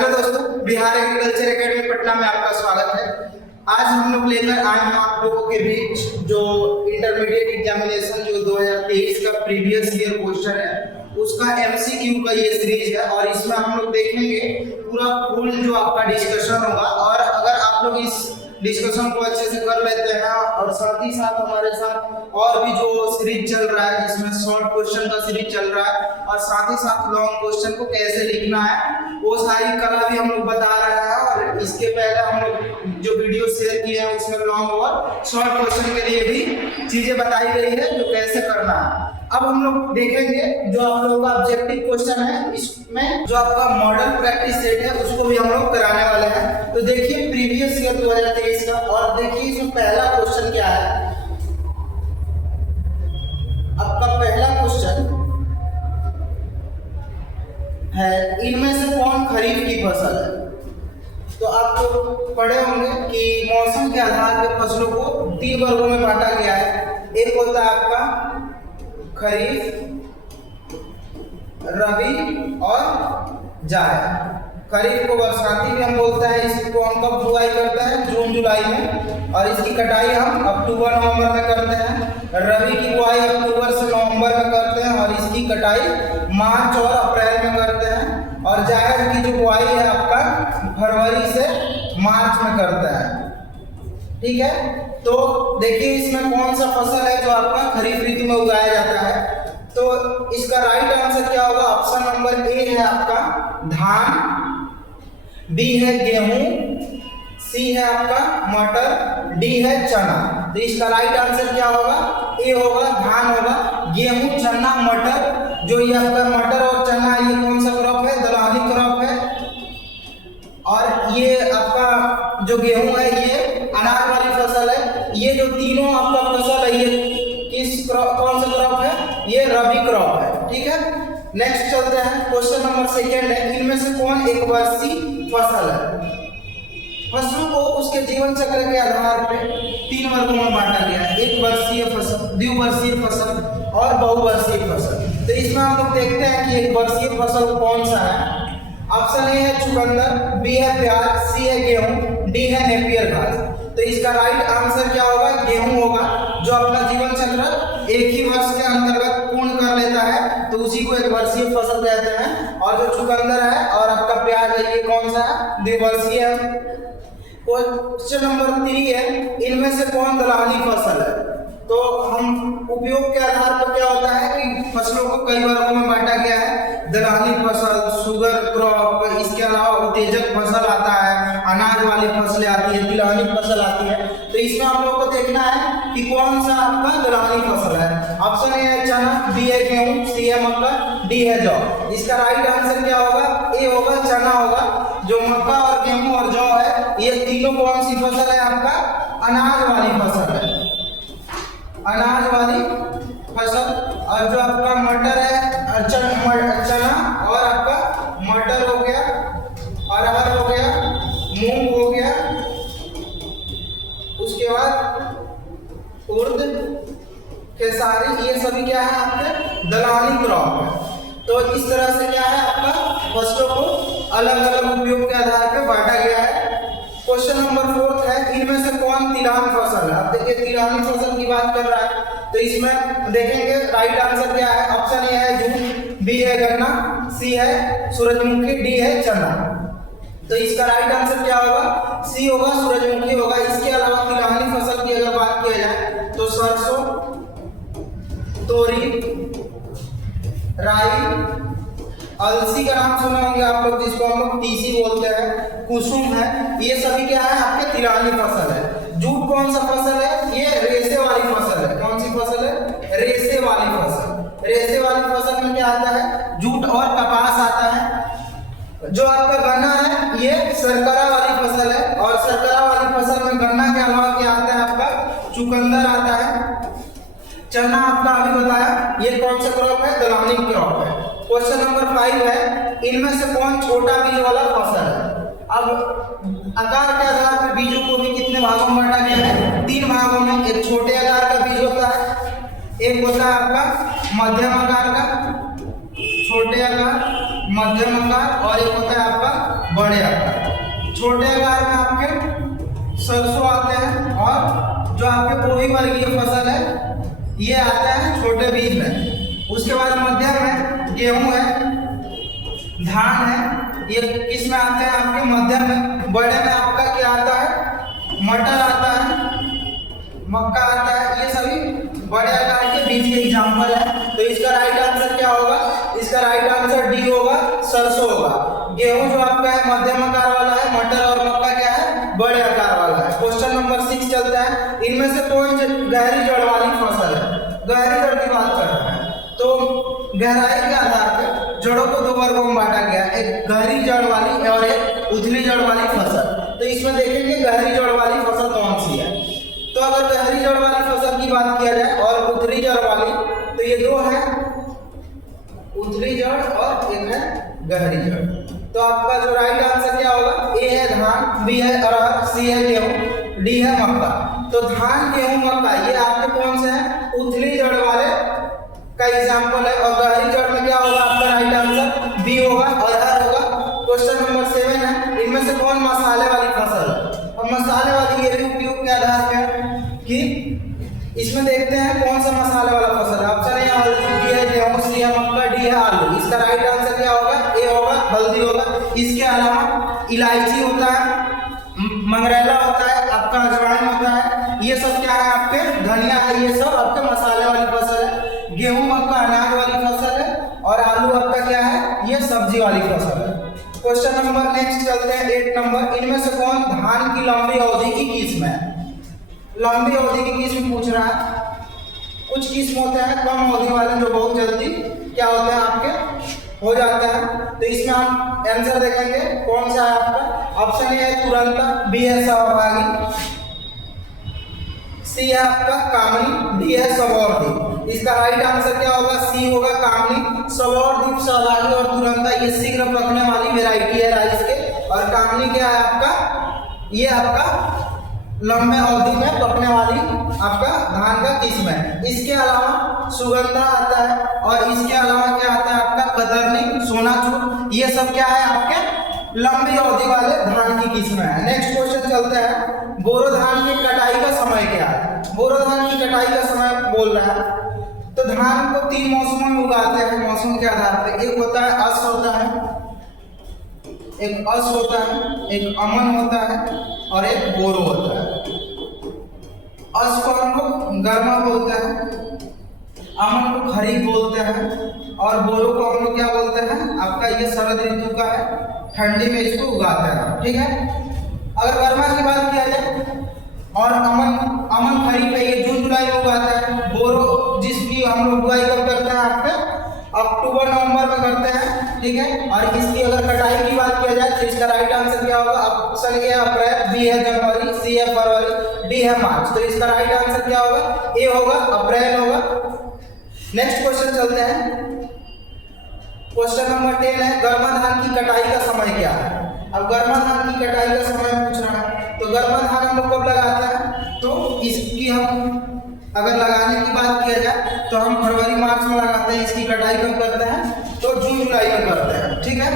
Hello दोस्तों, Bihar agriculture academy Patna में आपका स्वागत है। आज हम लोग लेकर आए हैं आप लोगों के बीच जो इंटरमीडिएट एग्जामिनेशन जो 2023 का प्रीवियस ईयर क्वेश्चन है उसका एमसीक्यू का ये सीरीज है और इसमें हम लोग देखेंगे पूरा फुल जो आपका डिस्कशन होगा। और अगर आप लोग इस डिस्कशन को अच्छे से कर लेते हैं और साथ ही साथ हमारे साथ और भी जो सीरीज चल रहा है जिसमें शॉर्ट क्वेश्चन का सीरीज चल रहा है और साथ ही साथ लॉन्ग क्वेश्चन को कैसे लिखना है वो सारी कला भी हम लोग बता रहे हैं। और इसके पहले हम लोग जो वीडियो शेयर किए हैं उसमें लॉन्ग और शॉर्ट क्वेश्चन के लिए भी चीजें बताई गई है जो कैसे करना है। अब हम लोग देखेंगे जो आप लोगों का ऑब्जेक्टिव क्वेश्चन है, इसमें जो आपका मॉडल प्रैक्टिस सेट है उसको भी हम लोग कराने वाले हैं। तो देखिए प्रीवियस ईयर 2023 का और देखिए इसमें पहला क्वेश्चन क्या है। आपका पहला क्वेश्चन है इनमें से कौन खरीफ की फसल है। तो आप तो पढ़े होंगे कि मौसम के आधार पर फसलों को 3 वर्गों में बांटा गया है। एक होता है आपका खरीफ, रबी और जायद। खरीफ को बरसाती भी हम बोलते हैं, इसको हम कब बुआई करते हैं? जून जुलाई में, और इसकी कटाई हम अक्टूबर नवंबर में करते हैं। रबी की बुआई अक्टूबर से नवंबर में करते हैं और इसकी कटाई मार्च और अप्रैल में करते हैं। और जायद की जो बुआई है आपका फरवरी से मार्च में करते हैं। ठीक है, तो देखिए इसमें कौन सा फसल है जो आपका खरीफ ऋतु में उगाया जाता है। तो इसका राइट आंसर क्या होगा? ऑप्शन नंबर ए है आपका धान, बी है गेहूं, सी है आपका मटर, डी है चना। तो इसका राइट आंसर क्या होगा? ए होगा, धान होगा, गेहूं, चना, मटर। जो ये आपका मटर और चना ये कौन सा क्रॉप है? दलहनी क्रॉप है। और ये आपका जो गेहूं है ये अनाज वाली फसल है। ये जो तीनों आपका फसल है ये किस कौन सा क्रॉप है? ये रबी क्रॉप है। ठीक है, नेक्स्ट चलते हैं। क्वेश्चन नंबर सेकंड है इनमें से कौन एक वर्षीय फसल है। फसलों को उसके जीवन चक्र के आधार पर 3 वर्गों में बांटा गया है। एक वर्षीय फसल, द्विवर्षीय फसल और बहुवर्षीय फसल। तो इसमें हम लोग देखते हैं कि एक वर्षीय फसल कौन सा है। ऑप्शन ए है चुकंदर, बी है प्याज, सी है गेहूं, डी है नेपियर घास। तो इसका राइट आंसर क्या होगा? गेहूं होगा, जो अपना जीवन चक्र एक ही वर्ष के अंतर्गत पूर्ण कर लेता है तो उसी को एक वर्षीय फसल कहते हैं। और जो चुकंदर है और आपका प्याज है ये कौन सा है? द्विवर्षीय है। क्वेश्चन नंबर 3 है इनमें से कौन दलहनी फसल है। तो हम उपयोग के आधार पर क्या होता है कि फसलों को कई वर्गों में बांटा गया है। दलहनी फसल, शुगर क्रॉप, इसके अलावा उत्तेजक फसल आता है, अनाज वाली फसलें आती है, तिलहनी फसल आती है। तो इसमें हम लोग को देखना है कि कौन सा आपका दलहनी फसल है। ऑप्शन ए है चना, बी है गेहूं, सी है मक्का, डी है जौ। इसका राइट आंसर क्या होगा? ए होगा, चना होगा। जो मक्का और गेहूं और जौ है ये तीनों कौन सी फसल है? आपका अनाज वाली फसल है, अनाज वाली फसल। और जो आपका मटर है चना और आपका मटर हो गया, अरहर हो गया, मूंग हो गया, उसके बाद उर्द, खेसारी, ये सभी क्या है? आपके दलहनी क्रॉप है। तो इस तरह से क्या है आपका फसलों को अलग अलग उपयोग के आधार पर बांटा गया है। क्वेश्चन नंबर 4 है इनमें से कौन तिलहन फसल है। अब देखिए तिलहनी फसल की बात कर रहा है तो इसमें देखेंगे राइट आंसर क्या है। ऑप्शन ए है जूट, बी है गन्ना, सी है सूरजमुखी, डी है चना। तो इसका राइट आंसर क्या होगा? सी होगा, सूरजमुखी होगा। इसके अलावा तिलहनी फसल की अगर बात किया जाए तो सरसों, तोरी, राई, अलसी का नाम सुने होंगे आप लोग जिसको हम लोग तीसी बोलते हैं, कुसुम है, ये सभी क्या है? आपके तिलहनी फसल है। जूट कौन सा फसल है? ये रेशे वाली फसल है। कौन सी फसल है? रेशे वाली फसल। रेशे वाली फसल में क्या आता है? जूट और कपास आता है। जो आपका गन्ना है ये शर्करा वाली फसल है और शर्करा वाली फसल में गन्ना के अलावा क्या आता है? आपका चुकंदर आता है। चना आपका अभी बताया ये कौन सा क्रॉप है? दलहनी क्रॉप है। क्वेश्चन नंबर 5 है इनमें से कौन छोटा बीज वाला फसल है। अब आकार के आधार पर बीजों को भी कितने भागों में बांटा गया है? 3 भागों में। एक छोटे आकार का बीज होता है, एक होता है आपका मध्यम आकार का, छोटे आकार, मध्यम आकार, और एक होता है आपका बड़े आकार। छोटे आकार में आपके सरसों आते हैं और जो आपके पोही वर्गीय फसल है ये आता है छोटे बीज में। उसके बाद मध्यम में गेहूं है, धान है, ये किस में आते हैं आपके मध्यम में। बड़े में आपका क्या आता है, मटर आता है, मक्का आता है, ये सभी बड़े आकार के बीज के एग्जाम्पल है। तो इसका राइट आंसर क्या होगा, इसका राइट आंसर डी होगा, सरसों होगा। गेहूं जो आपका है मध्यम आकार वाला है, मटर और मक्का क्या है, बड़े आकार वाला है। क्वेश्चन नंबर 6 चलता है, इनमें से कौन गहरी जड़ वाली फसल है। गहरी जड़ की बात कर रहे हैं तो गहराई के आधार पर जड़ों को दो वर्गों में बांटा गया, एक गहरी जड़ वाली और एक उथली जड़ वाली फसल। तो इसमें देखेंगे गहरी जड़ वाली फसल कौन सी है। तो अगर गहरी जड़ वाली फसल की बात किया जाए और उथली जड़ वाली, तो ये दो है, उथली जड़ और एक है गहरी जड़। तो आपका जो राइट आंसर क्या होगा, ए है धान, बी है अरहर, सी है गेहूं, डी है मक्का। तो धान, गेहूं, मक्का ये आपके कौन से हैं, उथली जड़ वाले का एग्जाम्पल है। और गहरी जड़ में क्या होगा आपका राइट आंसर, बी होगा, अरहर होगा। क्वेश्चन नंबर 7 है, इनमें से कौन मसाले वाली फसल है। अब मसाले वाली ये भी उपयोग के आधार पर कि इसमें देखते हैं कौन सा मसाले वाला फसल है। ऑप्शन ए हल्दी, बी है गेहूं, सी है मक्का, डी है आलू। इसका राइट आंसर क्या होगा, ए होगा, हल्दी होगा। इसके अलावा इलायची होता है, मंगरेला होता है, आपका अजवाइन होता है, ये सब क्या है आपके, धनिया है, ये सब आपके मसाले वाली फसल है। गेहूं मक्का अनाज वाली फसल है और आलू आपका क्या है, ये सब्जी वाली फसल है। क्वेश्चन नंबर नेक्स्ट चलते हैं 8 नंबर, इनमें से कौन धान की लंबी अवधि की किस्म है। लंबी अवधि की किस्म पूछ रहा है। कुछ किस्म होते हैं कम अवधि वाले जो बहुत जल्दी क्या होते हैं आपके हो जाते हैं। तो इसमें हम आंसर देखेंगे कौन सा है आपका। ऑप्शन ए है तुरंत, बी है सहभागी, सी है आपका कामनी, डी है सबौरदीप। इसका राइट आंसर क्या होगा, सी होगा कामनी, सबौरदीप सहभागी और तुरंता ये शीघ्र पकने वाली वेराइटी है राइस के। और कामनी क्या है आपका, ये आपका लंबे अवधि में पकने वाली आपका धान का किस्म है। इसके अलावा सुगंधा आता है और इसके अलावा क्या आता है आपका कतरनी, सोनाचूर, ये सब क्या है आपके लंबी अवधि वाले धान की किस्म है। नेक्स्ट क्वेश्चन चलते हैं, बोरो धान की कटाई का समय क्या है। बोरो धान की कटाई का समय बोल रहा है। तो धान को 3 मौसमों में उगाते हैं, मौसम के आधार पर। एक होता है अस होता है, एक अस होता है, एक अमन होता है और एक बोरो होता है। अस को हम लोग गर्मा बोलते हैं, अमन को खरीफ बोलते हैं और बोरो को हम लोग क्या बोलते हैं, आपका ये शरद ऋतु का है, ठंडी में इसको उगाते हैं। ठीक है, अगर गर्मा की बात किया जाए और अमन खरीफ है, ये जून जुलाई में उगाता है। बोरो जिसकी हम लोग बुआई कब करते हैं आपके अक्टूबर नवंबर में करते हैं। ठीक है, और इसकी अगर कटाई की बात किया जाए तो इसका राइट आंसर क्या होगा, ऑप्शन ए अप्रैल, बी है जनवरी, सी है फरवरी, डी है मार्च। तो इसका राइट आंसर क्या होगा, ए होगा, अप्रैल होगा। नेक्स्ट क्वेश्चन चलते हैं, क्वेश्चन नंबर 10 है, गर्मा धान की कटाई का समय क्या है। अब गर्मा धान की कटाई का समय पूछ रहा है। तो गर्मा धान हम लोग कब लगाते हैं, तो इसकी हम अगर लगाने की बात किया जाए तो हम फरवरी मार्च में लगाते हैं। इसकी कटाई कब करते हैं, तो जून जुलाई में करते हैं। ठीक है,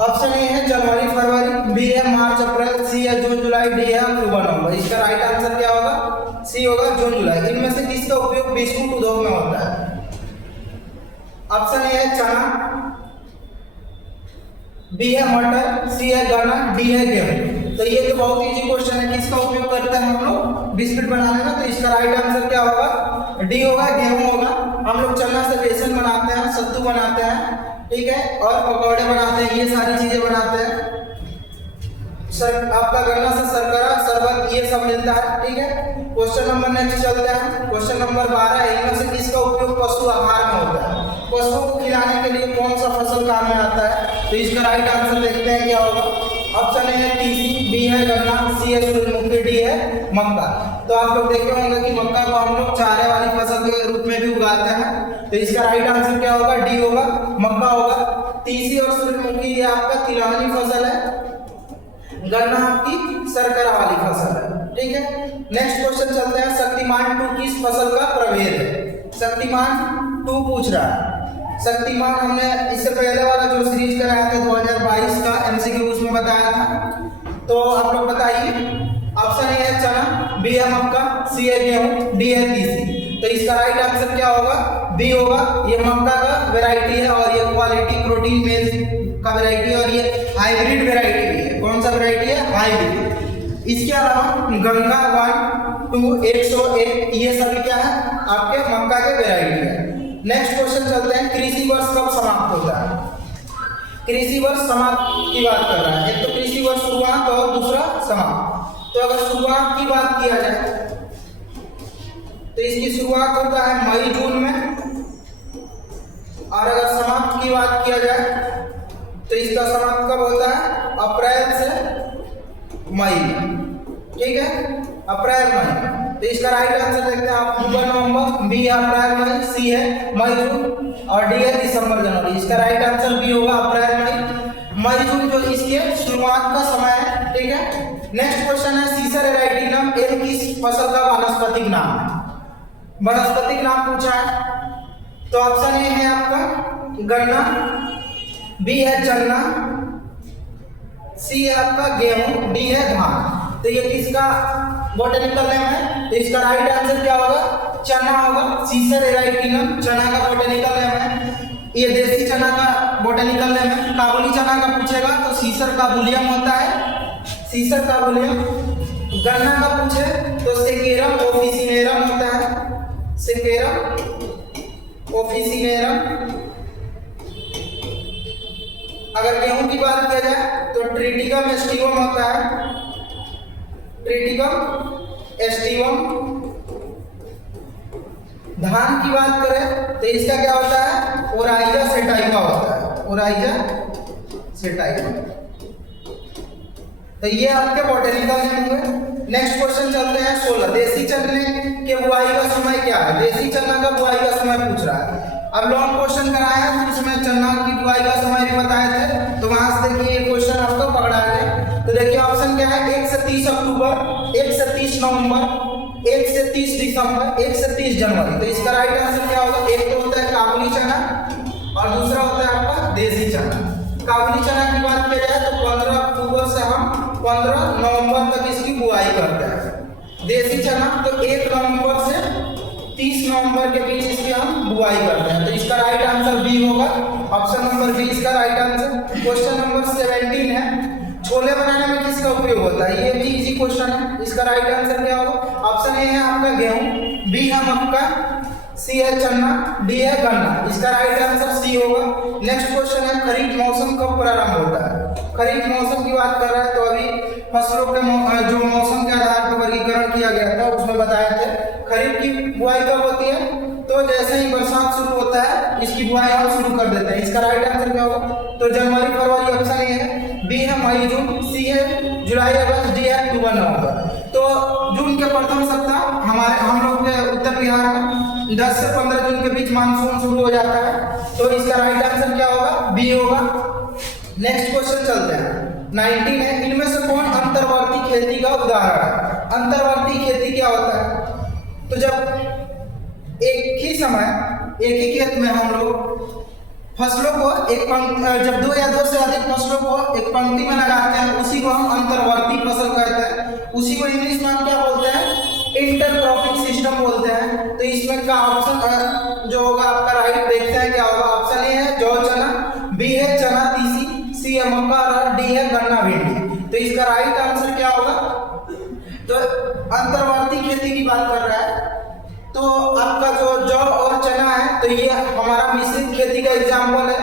ऑप्शन ए है जनवरी फरवरी, बी है मार्च अप्रैल, सी है जून जुलाई, डी है अक्टूबर नवंबर। इसका राइट आंसर क्या होगा, सी होगा, जून जुलाई। इनमें से किसका उपयोग बिस्कुट उद्योग में होता है। ऑप्शन ए है चना, बी है मटर, सी है गन्ना, डी है गेहूं। तो ये तो बहुत इजी क्वेश्चन है, किसका उपयोग करते हैं हम लोग बिस्किट बनाने में। तो इसका राइट आंसर क्या होगा, डी होगा, गेहूं होगा। हम लोग चना से बेसन बनाते हैं, सत्तू बनाते हैं, ठीक है, और पकौड़े बनाते हैं, ये सारी चीजें बनाते हैं। आपका गन्ना से शर्करा, शरबत, ये सब मिलता है। ठीक है, क्वेश्चन नंबर नेक्स्ट चलते हैं, क्वेश्चन नंबर 12 है, इनमें से किसका उपयोग पशु आहार में होता है। पशुओं को खिलाने के लिए कौन सा फसल काम में आता है। तो इसका राइट आंसर देखते हैं क्या होगा। ऑप्शन ए है तीसी, बी है गन्ना, सी है सूरजमुखी, डी है मक्का। तो आप लोग देखे होंगे कि मक्का को हम लोग चारे वाली फसल के रूप में भी उगाते हैं। तो इसका राइट आंसर क्या होगा, डी होगा, मक्का होगा। तीसी और सूरजमुखी ये आपका तिलहनी फसल है, गन्ना आपकी शर्करा वाली फसल है। ठीक है, नेक्स्ट क्वेश्चन चलते हैं, शक्तिमान 2 किस फसल का प्रभेद है। शक्तिमान 2 पूछ रहा है शक्तिमान हमने इससे पहले वाला जो सीरीज कराया था 2022 का एमसीक्यू उसमें बताया था। तो आप लोग बताइए, ऑप्शन ए है चना, बी है मक्का, सी है गेहूं, डी है तीसी। तो इसका राइट आंसर क्या होगा? बी होगा। ये मक्का का वैरायटी है और ये क्वालिटी प्रोटीन मेज का वैरायटी है और ये हाइब्रिड वैरायटी भी है। कौन सा वैरायटी है? हाइब्रिड। इसके अलावा गंगा 1, 2, 101 ये सभी क्या है? आपके मक्का के वैरायटी है। नेक्स्ट क्वेश्चन चलते हैं, कृषि वर्ष कब समाप्त होता है? कृषि वर्ष समाप्त की बात कर रहा है। एक तो कृषि वर्ष शुरुआत और दूसरा समाप्त। तो अगर शुरुआत की बात किया जाए तो इसकी शुरुआत होता है मई जून में, और अगर समाप्त की बात किया जाए तो इसका समाप्त कब होता है? अप्रैल से मई में। ठीक है, अप्रैल मई। तो इसका राइट आंसर देखते हैं अक्टूबर नवंबर, बी है अप्रैल मई, सी है मई जून और डी है दिसंबर जनवरी। इसका राइट आंसर बी होगा अप्रैल मई जून जो इसके शुरुआत का समय है। ठीक है, नेक्स्ट क्वेश्चन है, सीसर वैरायटी नाम एल किस फसल का वानस्पतिक नाम है? वनस्पतिक नाम पूछा है। तो ऑप्शन ए है आपका गन्ना, बी है चन्ना, सी है आपका गेहूं, डी है धान। तो ये किसका बोटेनिकल नेम है? तो इसका राइट आंसर क्या होगा? चना होगा। सीसर एराइटिनम चना का बोटेनिकल नेम है। ये देसी चना का बोटेनिकल नेम है। काबुली चना का पूछेगा तो सीसर काबुलियम होता है, सीसर काबुलियम। गन्ना का पूछे तो सेकेरम ऑफिसिनेरम होता है, सेकेरम ऑफिसिनेरम। अगर गेहूं की बात किया जाए तो ट्रिटिकम एस्टिवम होता है, ट्रिटिकम एस्टिवम। धान की बात करें तो इसका क्या होता है? ओराइजा सेटाइवा होता है, ओराइजा सेटाइवा। तो ये आपके बोटेनिकल नेम हुए। नेक्स्ट क्वेश्चन चलते हैं 16, देसी चने के बुआई का समय क्या है? देसी चना का बुआई का समय पूछ रहा है। अब लॉन्ग क्वेश्चन कराया तो उसमें चना की बुआई का समय भी बताए थे, तो वहां से देखिए ये क्वेश्चन आपको पकड़ा है। तो देखिए ऑप्शन क्या है? 1 से 30 अक्टूबर, 1 से 30 नवंबर, 1 से 30 दिसंबर, 1 से 30 जनवरी। तो इसका राइट आंसर क्या होगा? एक तो होता है काबुली चना और दूसरा होता है आपका देसी चना। काबुली चना की बात की जाए तो 15 अक्टूबर से हम 15 नवंबर तक इसकी बुआई करते हैं। देसी चना तो 1 नवंबर से 30 नवंबर के बीच इसकी हम बुआई करते हैं। तो इसका राइट आंसर बी होगा, ऑप्शन नंबर बी इसका राइट आंसर। क्वेश्चन नंबर 17 है, छोले बनाने में किसका उपयोग होता है? ये भी इजी क्वेश्चन है। इसका राइट आंसर क्या होगा? ऑप्शन ए है आपका गेहूं, बी है मक्का, सी है चना, डी है गन्ना। इसका राइट आंसर सी होगा। नेक्स्ट क्वेश्चन है, खरीफ मौसम कब प्रारंभ होता है? खरीफ मौसम की बात कर रहा है तो अभी फसलों के जो मौसम के आधार पर वर्गीकरण किया गया था उसमें बताए थे खरीफ की बुआई कब होती है? तो जैसे ही बरसात शुरू होता है इसकी बुआई हम शुरू कर देते हैं। इसका राइट आंसर क्या होगा? तो जनवरी फरवरी ऑप्शन ए है, बी है मई जून, सी है जुलाई अगस्त, डी है अक्टूबर नवंबर। तो जून के प्रथम सप्ताह हम लोग के उत्तर बिहार में 10 से 15 जून के बीच मानसून शुरू हो जाता है। तो इसका राइट आंसर क्या होगा? बी होगा। नेक्स्ट क्वेश्चन चलते हैं, 19 है, इनमें से कौन अंतर्वर्ती खेती का उदाहरण है? अंतर्वर्ती खेती क्या होता है? तो जब एक ही समय एक ही खेत में हम लोग फसलों को जब 2 या 2 से अधिक फसलों को एक पंक्ति में लगाते हैं उसी को हम अंतर्वर्ती फसल कहते हैं। उसी को इंग्लिश में हम क्या बोलते हैं? इंटरक्रॉपिंग सिस्टम बोलते हैं। तो इसमें का ऑप्शन जो होगा आपका राइट देखते हैं क्या होगा। ऑप्शन ए है जौ चना, बी है चना तीसी, सी है मक्का और डी है गन्ना भिंडी। तो इसका राइट आंसर क्या होगा? तो अंतर्वर्ती खेती की बात कर रहा है तो आपका जो जौ और चना है तो ये हमारा मिश्रित खेती का एग्जाम्पल है।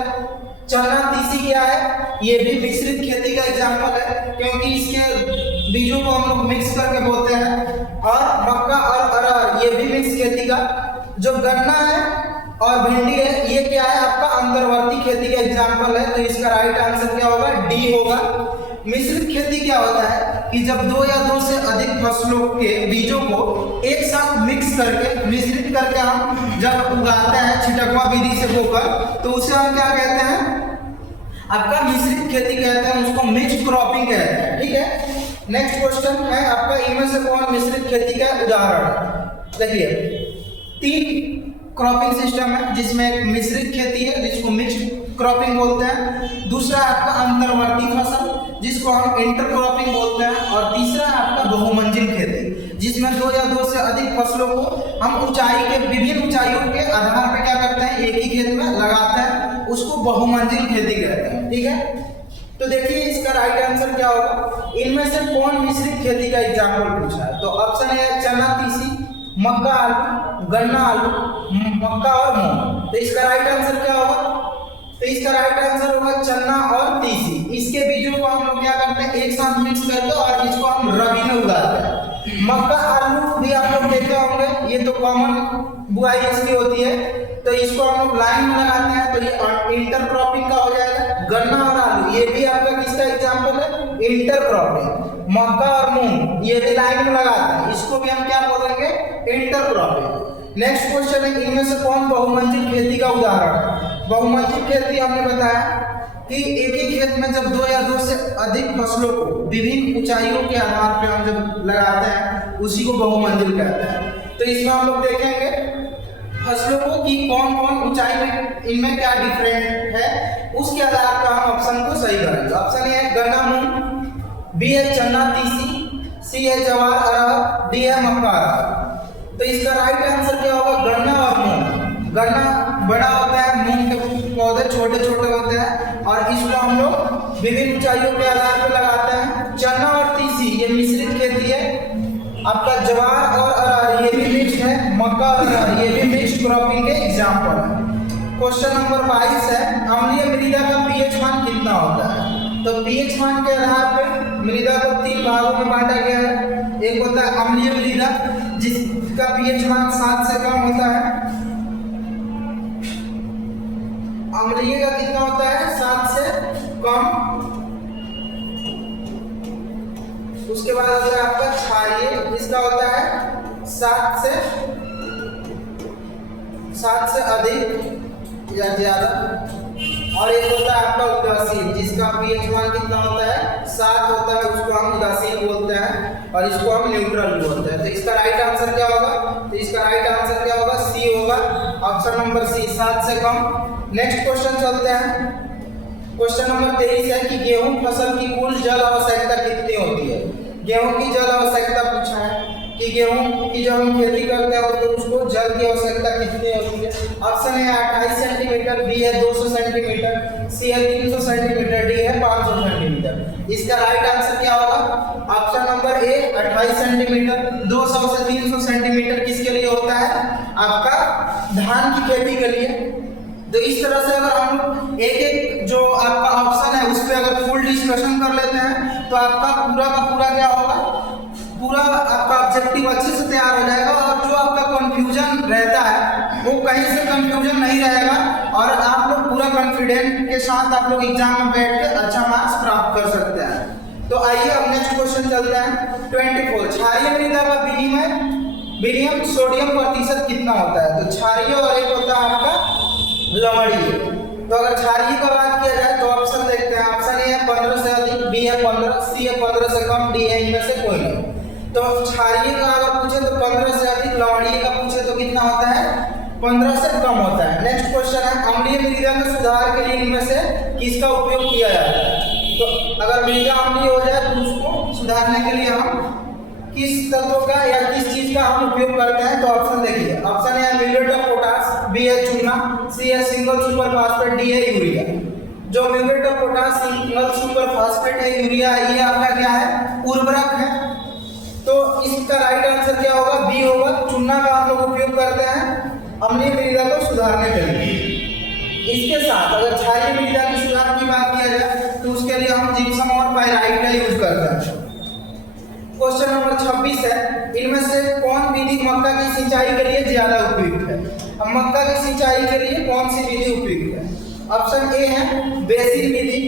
चना तीसी क्या है? ये भी मिश्रित खेती का एग्जाम्पल है क्योंकि इसके बीजों को हम लोग मिक्स करके बोते हैं। और मक्का और अरहर ये भी मिक्स खेती का। जो गन्ना है और भिंडी है ये क्या है? आपका अंतर्वर्ती खेती का एग्जाम्पल है। तो इसका राइट आंसर क्या होगा? डी होगा। मिश्रित खेती क्या होता है कि जब 2 या 2 से अधिक फसलों के बीजों को एक साथ मिक्स करके मिश्रित करके हम जब उगाते हैं छिटकवा विधि से बोकर तो उसे हम क्या कहते हैं? आपका मिश्रित खेती कहते हैं, उसको मिक्स्ड क्रॉपिंग कहते हैं। ठीक है, नेक्स्ट क्वेश्चन है आपका, इनमें से कौन मिश्रित खेती का उदाहरण है? देखिए 3 क्रॉपिंग सिस्टम है जिसमें एक मिश्रित खेती है जिसको मिक्स्ड क्रॉपिंग बोलते हैं, दूसरा आपका अंतर्वर्ती फसल जिसको हम इंटर क्रॉपिंग बोलते हैं, और तीसरा आपका बहुमंजिल खेती जिसमें दो या दो से अधिक फसलों को हम ऊंचाई के विभिन्न ऊंचाइयों के आधार पर क्या करते हैं एक ही खेत में लगाते हैं, उसको बहुमंजिल खेती कहते हैं। ठीक है, तो देखिए इसका राइट आंसर क्या होगा, इनमें से कौन मिश्रित खेती का एग्जाम्पल पूछा है। तो ऑप्शन है चना तीसी, मक्का आलू, गन्ना आलू, मक्का और मूंग। तो इसका राइट आंसर क्या होगा, तो इसका राइट आंसर होगा चना और तीसी। इसके बीजों को हम लोग क्या करते हैं एक साथ मिक्स करके और इसको हम रबी में उगाते हैं। मक्का आलू भी आप लोग देखे होंगे, ये तो कॉमन बुआई इसकी होती है, तो इसको हम लोग लाइन में लगाते हैं, तो ये इंटर क्रॉपिंग का हो जाएगा। गन्ना और आलू ये भी आपका किसका एग्जाम्पल है, इंटर क्रॉपिंग। मक्का और मूंग ये भी लाइन में लगाते हैं, इसको भी हम क्या बोलेंगे, इंटर क्रॉपिंग। नेक्स्ट क्वेश्चन है, इनमें से कौन बहुमंजिल खेती का उदाहरण है। बहुमंजिल खेती हमने बताया कि एक ही खेत में जब दो या दो से अधिक फसलों को विभिन्न ऊंचाइयों के आधार पर हम जब लगाते हैं उसी को बहुमंजिल कहते हैं। तो इसमें हम लोग देखेंगे फसलों को कि कौन कौन ऊंचाई में इनमें क्या डिफरेंट है, उसके आधार पर हम ऑप्शन को सही करेंगे। ऑप्शन ए है गन्ना मूंग, बी है चना तीसी, सी है जवार अरहर, डी है मक्का अरहर। तो इसका राइट आंसर क्या होगा, गन्ना और मूंग। गन्ना बड़ा होता है, मूंग के पौधे छोटे छोटे होते हैं और इसको हम लोग विभिन्न ऊंचाइयों के आधार पर लगाते हैं। चना और तीसी ये मिश्रित खेती है, आपका जवार और अरहर ये भी मिक्स्ड है, मक्का और अरहर ये भी मिक्स्ड क्रॉपिंग के एग्जांपल है। क्वेश्चन नंबर 22 है, अम्लीय मृदा का पीएच मान कितना होता है। तो पीएच मान के आधार पर मृदा को 3 भागों में बांटा गया है। एक होता है अम्लीय मृदा जिसका पीएच मान 7 से कम होता है। अम्लीय का कितना होता है, 7 से कम। उसके बाद होता है आपका क्षारीय, इसका होता है 7 से अधिक या ज्यादा। और एक होता है आपका उदासीन जिसका पीएच मान कितना होता है, 7 होता है, उसको हम उदासीन बोलते हैं और इसको हम न्यूट्रल बोलते हैं। तो इसका राइट आंसर क्या होगा, तो इसका राइट आंसर क्या होगा, सी होगा, ऑप्शन नंबर सी, 7 से कम। नेक्स्ट क्वेश्चन चलते हैं। क्वेश्चन नंबर 23 है कि गेहूं फसल की कुल जल आवश्यकता कितनी होती है। गेहूं की जल आवश्यकता पूछा है कि गेहूं की जब हम खेती करते हैं तो उसको जल की आवश्यकता कितनी होती है। ऑप्शन है 28 सेंटीमीटर, बी है 200 सेंटीमीटर, सी है 300 सेंटीमीटर, डी है 500 सेंटीमीटर। इसका राइट आंसर क्या होगा, ऑप्शन नंबर ए 28 सेंटीमीटर। 200 से 300 सेंटीमीटर किसके लिए होता है, आपका धान की खेती के लिए। तो इस तरह से अगर हम एक एक जो आपका ऑप्शन है उस पर अगर फुल डिस्कशन कर लेते हैं तो आपका पूरा का पूरा क्या होगा, पूरा आपका ऑब्जेक्टिव अच्छे से तैयार हो जाएगा और जो आपका कंफ्यूजन रहता है वो कहीं से कंफ्यूजन नहीं रहेगा और आप लोग पूरा कॉन्फिडेंट के साथ आप लोग एग्जाम में बैठ के अच्छा मार्क्स प्राप्त कर सकते हैं। तो आइए अब नेक्स्ट क्वेश्चन चलते हैं। 24, क्षारीय मृदा का विलियम सोडियम प्रतिशत कितना होता है। तो क्षारीय और एक होता है आपका लवणीय। तो अगर क्षारीय का बात किया जाए तो ऑप्शन देखते हैं। ऑप्शन ए है 15 से अधिक, बी है 15, सी है 15 से कम, डी है इनमें से कोई नहीं। तो क्षारीय का अगर पूछे तो 15 से अधिक, लवणीय का पूछे तो कितना होता है, 15 से कम होता है। नेक्स्ट क्वेश्चन है, अम्लीय मृदा में सुधार के लिए इनमें से किसका उपयोग किया जाता है। तो अगर मृदा अम्लीय हो जाए तो उसको सुधारने के लिए हम किस तत्व का या किस चीज का हम उपयोग करते हैं। तो ऑप्शन देखिए, option A muriate of potash, B है चूना, सी है सिंगल सुपर फास्फेट, डी है यूरिया। जो muriate of potash, single super phosphate है, यूरिया, ये आपका क्या है, उर्वरक है। तो इसका राइट आंसर क्या होगा, बी होगा, चूना का हम लोग उपयोग करते हैं अम्लीय मृदा को सुधारने के लिए। इसके साथ अगर क्षारीय मृदा के सुधार की बात किया जाए तो उसके लिए हम जिप्सम और पाइराइट का यूज करते हैं। क्वेश्चन नंबर 26 है, इनमें से कौन विधि मक्का की सिंचाई के लिए ज्यादा उपयुक्त है। अब मक्का की सिंचाई के लिए कौन सी विधि उपयुक्त है। ऑप्शन ए है बेसिन विधि,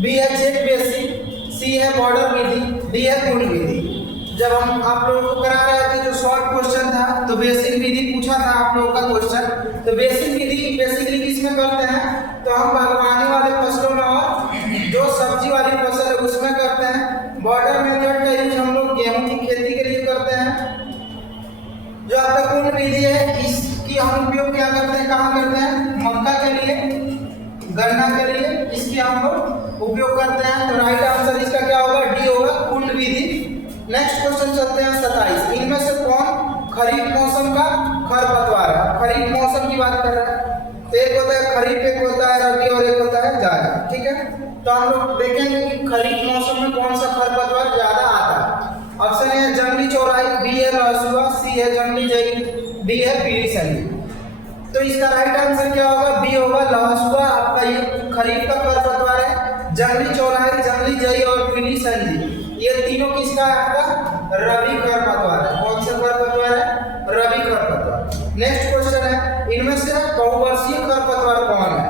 बी है चेक बेसिन, सी है बॉर्डर विधि, डी है कुंड विधि। जब हम आप लोगों को करा रहे थे जो शॉर्ट क्वेश्चन था तो बेसिन विधि पूछा था आप लोगों का क्वेश्चन। तो बेसिन विधि बेसिकली किसमें करते हैं, तो हम बागवानी वाले फसलों में और जो सब्जी वाली फसल है उसमें करते हैं। बॉर्डर मेथड का यूज हम लोग गेहूं की खेती के लिए करते हैं। जो आपका कुंड विधि है इसकी हम उपयोग क्या इसकी हम लोग उपयोग करते हैं। तो राइट आंसर इसका क्या होगा, डी होगा, कुंड विधि। नेक्स्ट क्वेश्चन चलते हैं 27। इनमें से कौन खरीफ मौसम का खरपतवार है? खरीफ मौसम की बात कर रहा है, तो एक होता है खरीफ, एक होता है रबी और एक होता है जायद। ठीक है, तो हम लोग देखेंगे कि खरीफ मौसम में कौन सा खरपतवार ज्यादा आता है। ऑप्शन ए जंगली चौराई, बी है लहसुआ, सी है जंगली जई, डी है पीली संजी। तो इसका राइट आंसर क्या होगा, बी होगा, लहसुआ आपका ये खरीफ का खरपतवार है। जंगली चौराई, जंगली जई और पीली संजी ये तीनों किसका है, आपका रबी खरपतवार है। कौन सा खरपतवार है, रबी खरपतवार। नेक्स्ट क्वेश्चन है, इनमें से बहुवर्षीय खरपतवार कौन है?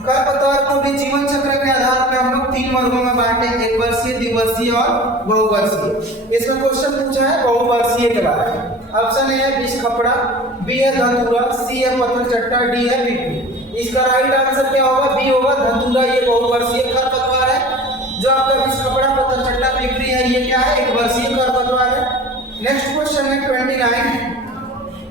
खरपतवार को भी जीवन चक्र के आधार पर हम लोग 3 वर्गों में बांटे, एक वर्षीय, द्विवर्षीय और बहुवर्षीय। इसमें क्वेश्चन पूछा है बहुवर्षीय के बारे में। ऑप्शन ए है बीज खपड़ा, बी है धतूरा, सी है पत्थर चट्टा, डी है पिपली। इसका राइट आंसर क्या होगा, बी होगा, धतूरा ये बहुवर्षीय खरपतवार है। जो आपका बीज खपड़ा, पत्थर चट्टा, पिपली है ये क्या है, एक वर्षीय खरपतवार है। नेक्स्ट क्वेश्चन है 29।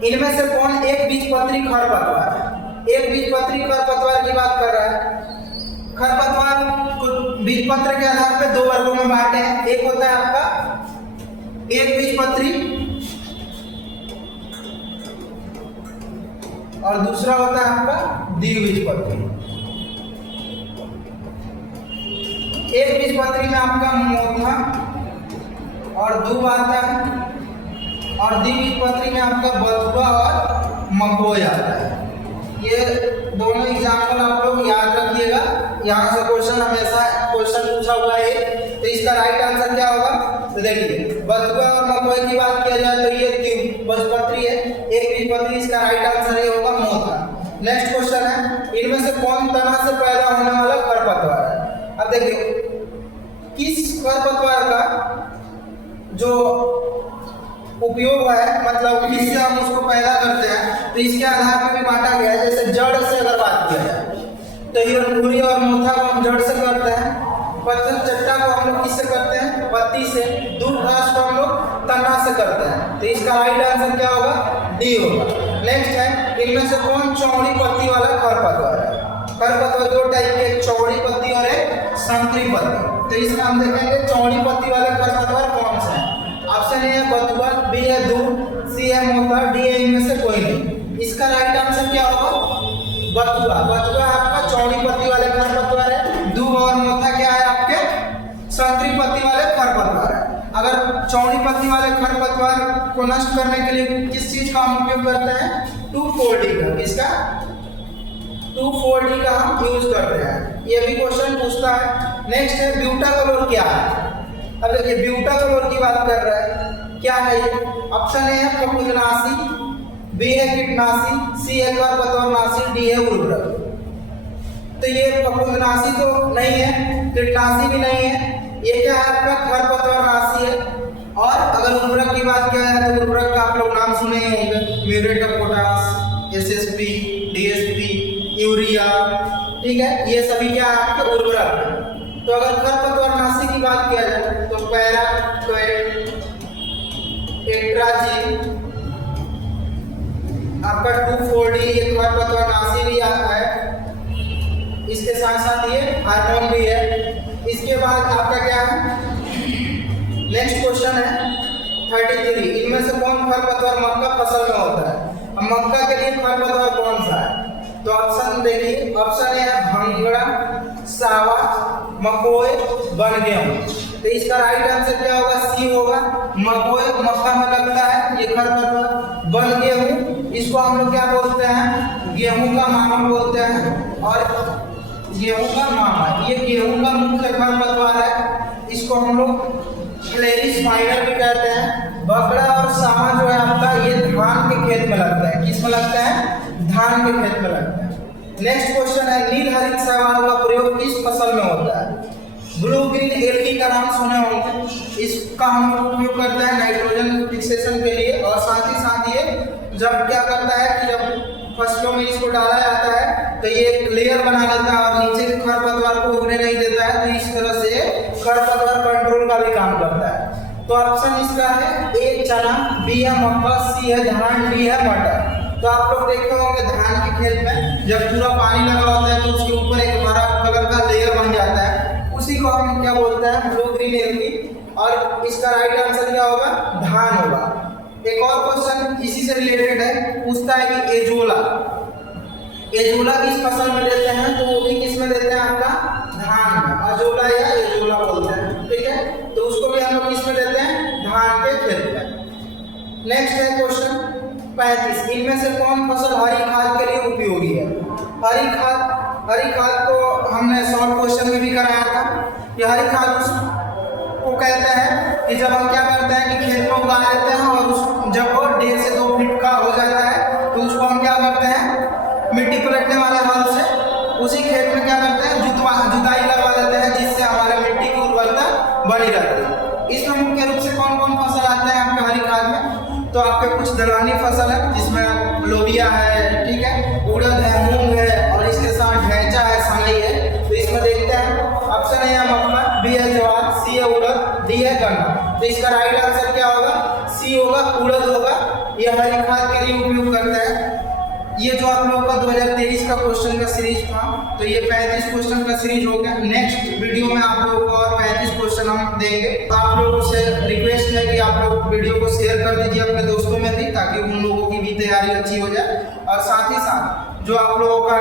इनमें से कौन एक बीजपत्री खरपतवार है? एक बीजपत्री खरपतवार की बात कर रहा है। खरपतवार को बीजपत्र के आधार पर 2 वर्गों में बांटे हैं। एक होता है आपका एक बीजपत्री और दूसरा होता है आपका द्विबीजपत्री। एक बीजपत्री में आपका मोथा और दूब आता है और द्विबीजपत्री में आपका बथुआ और मकोई आता है। ये दोनों एग्जाम्पल आप लोग याद रखिएगा, यहाँ से क्वेश्चन हमेशा क्वेश्चन पूछा हुआ है। तो इसका राइट आंसर क्या होगा, तो देखिए बथुआ और मकोई की बात किया जाए तो ये द्विबीजपत्री है, एक बीजपत्री। इसका राइट आंसर ये होगा मोथा। नेक्स्ट क्वेश्चन है, इनमें से कौन तना से पैदा होने वाला खरपतवार है? अब देखिए किस खरपतवार का जो उपयोग है, मतलब किससे हम उसको पैदा करते हैं, तो इसके आधार पर भी बांटा गया है। जैसे जड़ से अगर बात किया जाए तो हिरणखूरी और मोथा को हम जड़ से करते हैं, पत्थर चट्टा को हम लोग किससे करते हैं, पत्ती से, दूब घास को हम लोग तना से करते हैं। तो इसका राइट आंसर क्या होगा, डी होगा। नेक्स्ट है, इनमें से कौन चौड़ी पत्ती वाला खरपतवार है? खरपतवार 2 टाइप के, एक चौड़ी पत्ती और एक संकरी पत्ती। तो इसमें हम देखेंगे चौड़ी पत्ती वाले खरपतवार कौन से हैं। ऑप्शन ए है बथुआ, बी है दूब, सी है मोथा, डी है इनमें से कोई नहीं। इसका राइट आंसर क्या होगा, बथुआ। बथुआ आपका चौड़ी पत्ती वाले खरपतवार है। दूब और मोथा क्या है, आपके संकरी पत्ती वाले खरपतवार है। अगर चौड़ी पत्ती वाले खरपतवार को नष्ट करने के लिए किस चीज का हम उपयोग करते हैं, 2,4-D का। किसका, 2,4-D का हम यूज करते हैं। ये भी क्वेश्चन पूछता है। नेक्स्ट है ब्यूटाकोलोर क्या है? अब देखिए ब्यूटाकोलोर की बात कर रहा है, क्या है ये? ऑप्शन ए है फफूंदनाशी, बी है कीटनाशी, सी है खरपतवारनाशी, डी है उर्वरक। तो ये फफूंदनाशी तो नहीं है, कीटनाशी भी नहीं है, ये क्या है आपका खरपतवारनाशी है। और अगर उर्वरक की बात किया जाए तो उर्वरक का आप लोग नाम सुने ही होंगे, muriate of potash, SSP, DSP, urea. ठीक है, ये सभी क्या है आपके उर्वरक है। तो अगर खरपतवारनाशी की बात किया जाए तो पैराक्लोराइड, टेट्राजिन, आपका 2,4-D ये खरपतवारनाशी भी आता है। इसके साथ साथ ये हार्मोन भी है। इसके बाद आपका क्या है, नेक्स्ट क्वेश्चन है 33। इनमें से कौन खरपतवार मक्का फसल में होता है? अब मक्का के लिए खरपतवार कौन सा है? तो ऑप्शन देखिए, ऑप्शन ए है भंगड़ा, सावा, मकोई, बनगेहूं। तो इसका राइट आंसर क्या होगा, सी होगा, मकोई मक्का में लगता है ये खरपतवार। बनगेहूं इसको हम लोग क्या बोलते हैं, गेहूं का मामा बोलते हैं। और गेहूं का मामा, ये गेहूं का मुख्य खरपतवार है। इसको हम लोग फ्लेरिस माइनर भी कहते हैं। बगड़ा और सावा जो है आपका ये धान के खेत में लगता है। किस में लगता है, धान के खेत में लगता है। नेक्स्ट क्वेश्चन है, नील हरित शैवाल का प्रयोग किस फसल में होता है? ब्लू ग्रीन एल्गी का नाम सुने होंगे। इसका हम लोग उपयोग करते हैं नाइट्रोजन फिक्सेशन के लिए। और साथ ही साथ ये जब क्या करता है कि जब फसलों में इसको डाला जाता है तो ये एक लेयर बना लेता है और नीचे के खरपतवार को उगने नहीं देता है। तो इस तरह से खरपतवार कंट्रोल का भी काम करता है। तो ऑप्शन इसका है ए चना, बी है मक्का, सी है धान, डी है मटर। तो आप लोग देखे होंगे धान के खेत में जब पूरा पानी लगा होता है तो उसके ऊपर एक हरा कलर का लेयर बन जाता है, उसी को हम क्या बोलते हैं, ब्लू ग्रीन एल्गी। और इसका राइट आंसर क्या होगा, धान होगा। एक और क्वेश्चन इसी से रिलेटेड है, पूछता है कि एजोला किस फसल में देते हैं, तो वो भी किस में देते हैं, आपका धान में, अजोला या एजोला बोलते हैं, ठीक है। तो उसको भी हम लोग किस में देते हैं, धान के खेत में। नेक्स्ट है क्वेश्चन 35, इनमें से कौन फसल हरी खाद के लिए उपयोगी है। हरी खाद को हमने शॉर्ट क्वेश्चन में भी कराया था कि हरी खाद उसको कहते हैं कि जब हम क्या करते हैं कि खेत में उगा लेते हैं और उस जब वो 1.5 से 2 फीट का हो जाता है तो उसको हम क्या करते हैं, मिट्टी पलटने वाले हल से उसी खेत में क्या करते हैं, जुताई करवा देते हैं, जिससे हमारे मिट्टी की उर्वरता बनी रहती है। इसमें मुख्य रूप से कौन कौन फसल आते हैं आपके हरी खाद में, तो आपके कुछ दलहनी फसल है जिसमें लोबिया है, ठीक है, उड़द है, मूंग है और इसके साथ ढैंचा है, सनई है। तो इसमें देखते हैं, ऑप्शन ए है मक्का, बी है ज्वार, सी है उड़द, डी है गन्ना। तो इसका राइट आंसर क्या होगा, सी होगा, उड़द होगा। ये हरी खाद के लिए उपयोग करता है। ये जो आप लोगों का 2023 का क्वेश्चन का सीरीज था, तो ये 35 क्वेश्चन का सीरीज हो गया। नेक्स्ट वीडियो में आप लोगों को और 35 क्वेश्चन हम देंगे। तो आप लोगों से रिक्वेस्ट है कि आप लोग वीडियो को शेयर कर दीजिए अपने दोस्तों में भी, ताकि उन लोगों की भी तैयारी अच्छी हो जाए। और साथ ही साथ जो आप लोगों का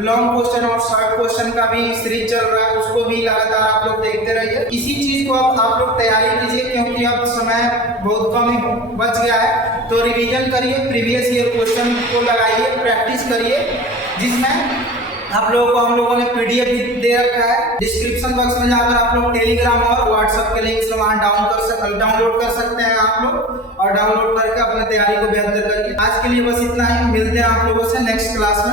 लॉन्ग क्वेश्चन और शॉर्ट क्वेश्चन का भी सीरीज चल रहा है, उसको भी लगातार आप लोग देखते रहिए। इसी चीज को अब आप लोग तैयारी कीजिए, क्योंकि अब समय बहुत कम ही बच गया है। तो रिवीजन करिए, प्रीवियस ईयर क्वेश्चन को लगाइए, प्रैक्टिस करिए, जिसमें आप लोगों को हम लोगों ने पीडीएफ भी दे रखा है। डिस्क्रिप्शन बॉक्स में जाकर आप लोग टेलीग्राम और व्हाट्सएप के लिंक से वहां डाउनलोड कर सकते हैं आप लोग, और डाउनलोड करके अपने तैयारी को बेहतर करिए। आज के लिए बस इतना ही, मिलते हैं आप लोगों से नेक्स्ट क्लास में।